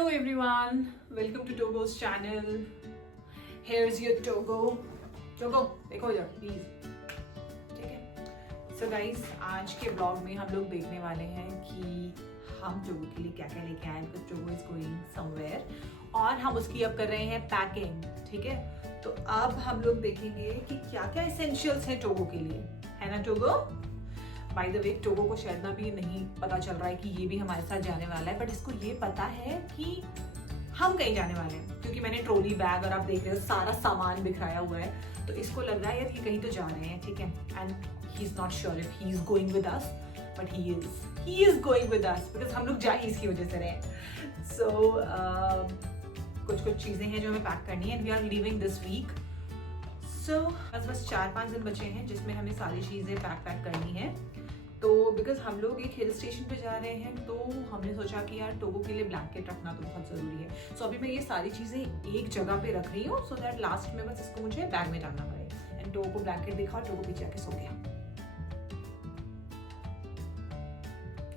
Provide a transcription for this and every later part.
Hello everyone, welcome to Togo's channel. Here's your Togo. Togo, देखो इधर please. ठीक है. So guys, आज के ब्लॉग में हम लोग देखने वाले हैं कि हम टोगो के लिए क्या क्या लेके आए हैं. टोगो इज गोइंग समवेयर और हम उसकी अब कर रहे हैं पैकिंग. ठीक है. तो अब हम लोग देखेंगे कि क्या क्या एसेंशियल्स हैं टोगो के लिए, है ना Togo. By the way Togo को शायद ना भी नहीं पता चल रहा है कि ये भी हमारे साथ जाने वाला है, बट इसको ये पता है कि हम कहीं जाने वाले हैं क्योंकि मैंने ट्रॉली बैग और आप देख रहे हो सारा सामान बिखराया हुआ है. तो इसको लग रहा है यार ये कहीं तो जा रहे हैं. ठीक है. And he is not sure if he is going with us, but he is going with us because हम लोग जा ही इसकी वजह से रहे. सो कुछ चीजें हैं जो हमें पैक करनी है and we are leaving this week. So बस 4-5 दिन बचे हैं जिसमें हमें सारी चीजें पैक करनी है. तो बिकॉज हम लोग एक हिल स्टेशन पे जा रहे हैं तो हमने सोचा कि यार टोगो के लिए ब्लैंकेट रखना तो बहुत ज़रूरी है. सो अभी मैं ये सारी चीज़ें एक जगह पे रख रही हूँ सो दैट लास्ट में बस इसको मुझे बैग में डालना पड़े. एंड टोगो को ब्लैंकेट दिखा, टोगो पीछे आके सो गया.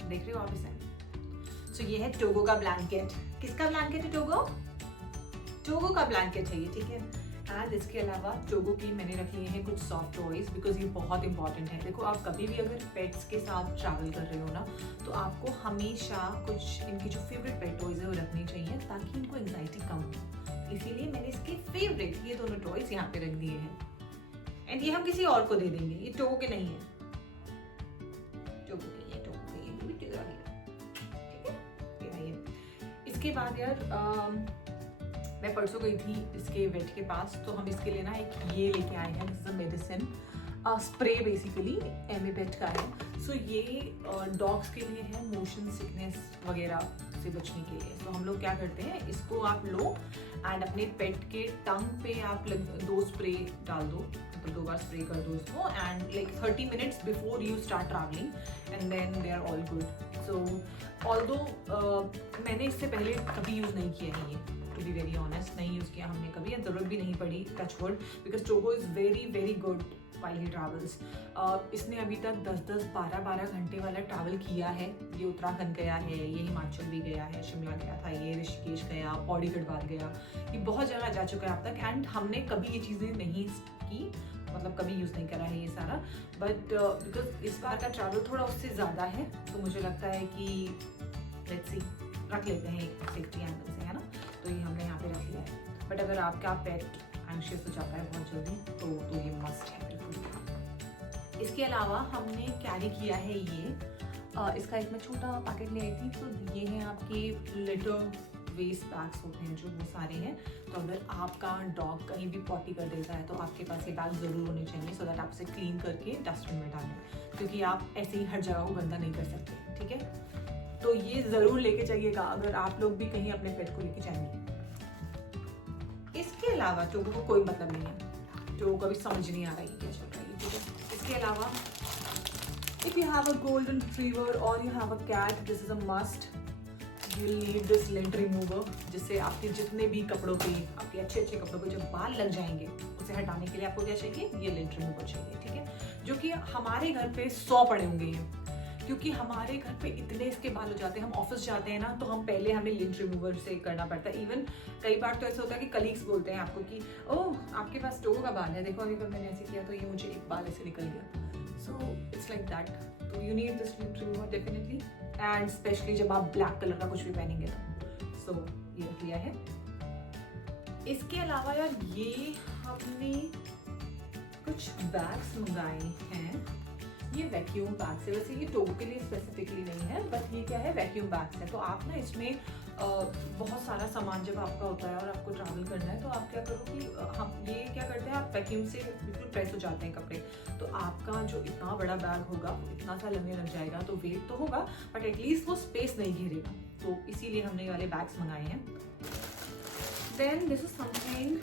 देख रहे हो आप इसे. सो ये है टोगो का ब्लैंकेट. किसका ब्लैंकेट है टोगो? टोगो का ब्लैंकेट है ये. ठीक है. एंड इसके अलावा टोगो के मैंने रख लिए हैं कुछ सॉफ्ट टॉयज बिकॉज ये बहुत इंपॉर्टेंट है. देखो आप कभी भी अगर पेट्स के साथ ट्रैवल कर रहे हो ना तो आपको हमेशा कुछ इनकी जो फेवरेट पेट टॉयज है वो रखनी चाहिए ताकि इनको एंजाइटी कम हो. इसीलिए मैंने इसके फेवरेट ये दोनों टॉयज यहाँ पे रख दिए हैं. एंड ये हम किसी और को दे देंगे, ये टोगो के नहीं है. टोगो के ये भी ठीक है. इसके बाद यार मैं परसों गई थी इसके वेट के पास तो हम इसके लिए ना एक ये लेके आए हैं. This is a medicine spray basically एमिपेट का है. सो ये डॉग्स के लिए है मोशन सिकनेस वगैरह से बचने के लिए. तो हम लोग क्या करते हैं इसको आप लो एंड अपने पेट के टंग पे आप 2 स्प्रे डाल दो, मतलब 2 बार स्प्रे कर दो इसको and like 30 minutes before you start travelling and then they are all good. So although मैंने इससे पहले कभी यूज़ नहीं किया है ये, टू बी वेरी ऑनेस्ट नहीं यूज़ किया हमने कभी, जरूरत भी नहीं पड़ी touch wood because Togo is very very good while he travels. इसने अभी तक 10-10, 12-12 घंटे वाला ट्रैवल किया है. ये उत्तराखंड गया है, ये हिमाचल भी गया है, शिमला गया था, ये ऋषिकेश गया, पौड़ी गढ़वाल गया, ये बहुत जगह जा चुका है अब तक. एंड हमने कभी ये चीज़ें नहीं की, मतलब कभी यूज़ नहीं करा है ये सारा. बट बिकॉज इस बार का ट्रैवल थोड़ा उससे ज़्यादा है तो मुझे लगता है कि लेट्स सी रख लेते हैं एक सेफ्टी एंगल से, है ना. तो ये हमने यहाँ पे रख लिया है. बट अगर आपका पेट एंग्शियस हो जाता है बहुत जल्दी तो ये मस्ट है बिल्कुल. इसके अलावा हमने कैरी किया है ये इसका एक मैं छोटा पैकेट ले आई थी. तो ये हैं आपके लिटर वेस्ट बैग्स होते हैं जो वो सारे हैं. तो अगर आपका डॉग कहीं भी पॉटी कर देता है तो आपके पास ये बैग ज़रूर होने चाहिए सो दैट आप उसे क्लीन करके डस्टबिन में डालें क्योंकि आप ऐसे ही हर जगह को गंदा नहीं कर सकते. ठीक है. तो ये ज़रूर लेके जाइएगा अगर आप लोग भी कहीं अपने पेट को लेके जाएंगे. इसके अलावा टोगो को कोई मतलब नहीं है, टोगो को भी समझ नहीं आ रहा है क्या चल रहा है. ठीक है. इसके अलावा if you have a golden retriever or you have a cat this is a must. You need this lint remover जिससे आपके जितने भी कपड़ों पे, आपके अच्छे कपड़ों पे जब बाल लग जाएंगे उसे हटाने के लिए आपको क्या चाहिए, ये लिंट रिमूवर चाहिए. ठीक है. जो कि हमारे घर पे 100 पड़े होंगे हैं क्योंकि हमारे घर पे इतने इसके बाल हो जाते हैं. हम ऑफिस जाते हैं ना तो हम पहले हमें लिंट रिमूवर से करना पड़ता है. इवन कई बार तो ऐसा होता है कि कलीग्स बोलते हैं आपको कि ओह आपके पास टोगो का बाल है, देखो अभी मैंने ऐसे किया तो ये मुझे एक बाल ऐसे निकल गया. So it's like that. तो you need this lint remover definitely and specially जब आप ब्लैक कलर का कुछ भी पहनेंगे तो. सो ये रख लिया है. इसके अलावा यार ये हमने कुछ बैग्स मंगाए हैं. ये वैक्यूम बैग्स है. वैसे ये टोगो के लिए स्पेसिफिकली नहीं है बट ये क्या है वैक्यूम बैग्स है. तो आप ना इसमें बहुत सारा सामान जब आपका होता है और आपको ट्रैवल करना है तो आप क्या करो कि हम ये क्या करते हैं आप वैक्यूम से बिल्कुल प्रेस हो जाते हैं कपड़े. तो आपका जो इतना बड़ा बैग होगा वो इतना सा लगने लग जाएगा तो वेट तो होगा बट एटलीस्ट वो स्पेस नहीं घेरेगा. तो इसीलिए हमने ये वाले बैग्स मंगाए हैं. देन दिस इज समथिंग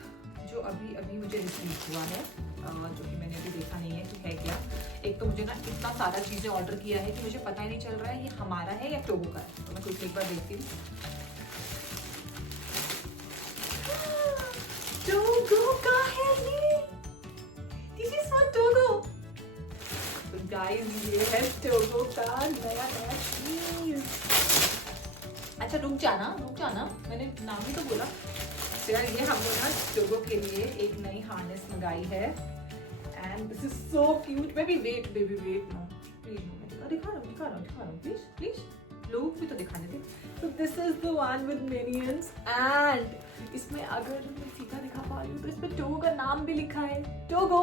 जो अभी मुझे रिसीव हुआ है जो कि मैंने अभी देखा नहीं है कि है क्या. एक तो मुझे ना इतना सारा चीज़ें ऑर्डर किया है कि मुझे पता ही नहीं चल रहा है ये हमारा है या टोगो का है. तो मैं कुछ एक बार देखती हूँ. टोगो का है ये. This is for Togo. तो गाइस ये है टोगो का नया चीज. अच्छा रुक जाना, मैंने नाम ही तो बोला। तो यार ये हमने ना टोगो के लिए एक नई हार्नेस मंगाई है and this is so cute. Baby wait no please, no दिखा रहा हूँ प्लीज लोग भी तो दिखाने थे। तो this is the one with minions and इसमें अगर मैं सीधा दिखा पा रही हूँ तो इसमें टोगो का नाम भी लिखा है, टोगो।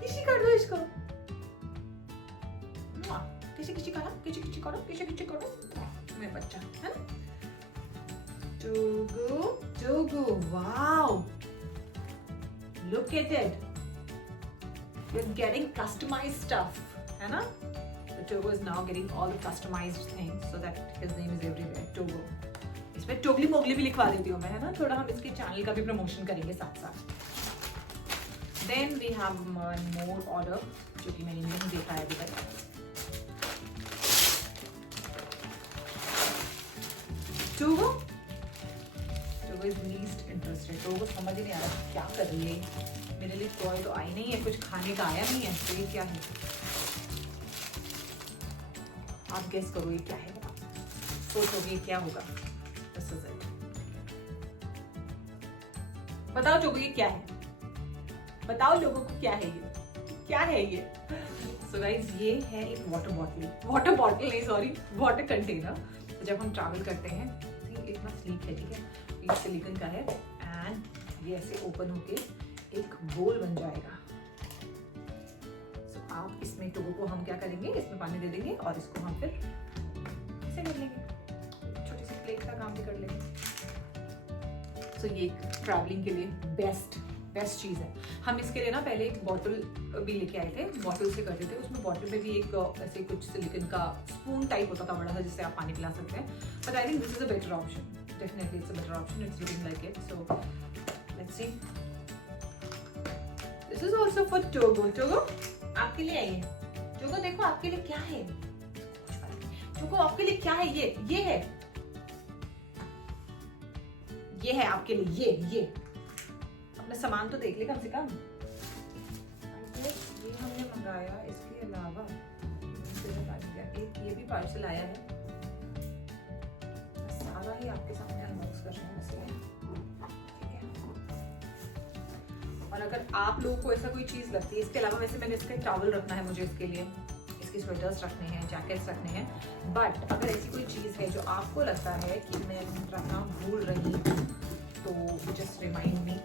किसी कर दो इसको, किसी करो मेरा बच्चा है ना। Togo, wow, look at it, you are getting customized stuff, है ना। Togo is now getting all the customized things so that his name is everywhere, Togo. इसमें टोगली मोगली भी लिखवा देती हूँ मैं, है ना। थोड़ा हम इसके चैनल का भी प्रमोशन करेंगे साथ साथ। Then we have one more order जो कि मैंने नहीं देखा है अभी तक। Togo is least interested. Togo समझ ही नहीं आ रहा क्या कर रही है। मेरे लिए टॉय तो आई नहीं है, कुछ खाने का आया नहीं है, तो ये क्या है? आप गेस करो ये क्या है, सोचोगे क्या होगा। This is it. बताओ टोगो ये क्या है, बताओ लोगों को क्या है ये। So guys ये है एक वाटर बॉटल नहीं सॉरी, वाटर कंटेनर। तो जब हम ट्रैवल करते हैं, इतना स्लीक है, ठीक है, ये सिलिकॉन का है एंड ये ऐसे ओपन होके एक बोल बन जाएगा। आप इसमें टोगो को हम क्या करेंगे, इसमें पानी दे देंगे और इसको हम फिर ऐसे कर लेंगे, छोटी सी प्लेट का काम भी कर लेंगे। सो ये ट्रैवलिंग के लिए बेस्ट चीज़ है। हम इसके लिए ना पहले एक बॉटल भी लेके आए थे, बॉटल से करते थे। उसमें बॉटल में भी एक ऐसे कुछ सिलिकॉन का स्पून टाइप होता था बड़ा सा, जिससे आप पानी पिला सकते हैं। But I think this is a better option, definitely it's a better option, it's looking like it. So let's see, this is also for Togo, आपके लिए आई है। टोगो देखो आपके लिए क्या है, टोगो आपके लिए क्या है, ये है आपके लिए, ये अपना सामान तो देख ले कम से कम। ये हमने मंगाया, इसके अलावा एक ये भी पार्सल आया है, सारा ही आपके सामने अनबॉक्स कर रहे हैं, ठीक है। और अगर आप लोगों को ऐसा कोई चीज लगती है, इसके अलावा वैसे मैंने इसके टॉवल रखना है मुझे, इसके लिए इसके स्वेटर्स रखने हैं, जैकेट्स रखने हैं। बट अगर ऐसी कोई चीज है जो आपको लगता है कि मैं रखना भूल रही हूँ तो जस्ट रिमाइंड मी।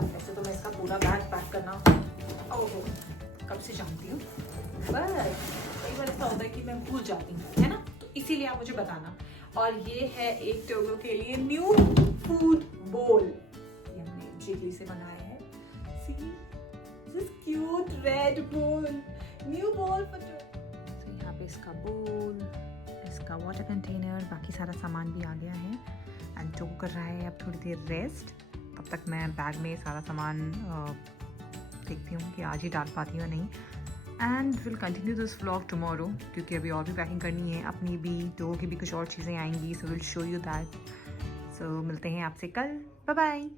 वैसे तो मैं इसका पूरा बैग पैक करना ओहो कब से जानती हूँ, बस कई बार ऐसा होता है कि मैं भूल जाती हूँ, है ना। तो इसीलिए आप मुझे बताना। और ये है एक टोगो के लिए न्यू फूड बोल, ये हमने जिगली से मंगाया है। सी दिस क्यूट रेड बोल, न्यू बोल फॉर टोगो। तो यहाँ पे इसका बोल, इसका वाटर कंटेनर, बाकी सारा सामान भी आ गया है। एंड टोगो कर रहा है अब थोड़ी देर रेस्ट। तब तक मैं बैग में सारा सामान देखती हूँ कि आज ही डाल पाती हूँ नहीं। And will continue this vlog tomorrow, क्योंकि अभी और भी पैकिंग करनी है, अपनी भी, टोगो की भी कुछ और चीज़ें आएंगी। So will show you that. So मिलते हैं आपसे कल, बाय बाय।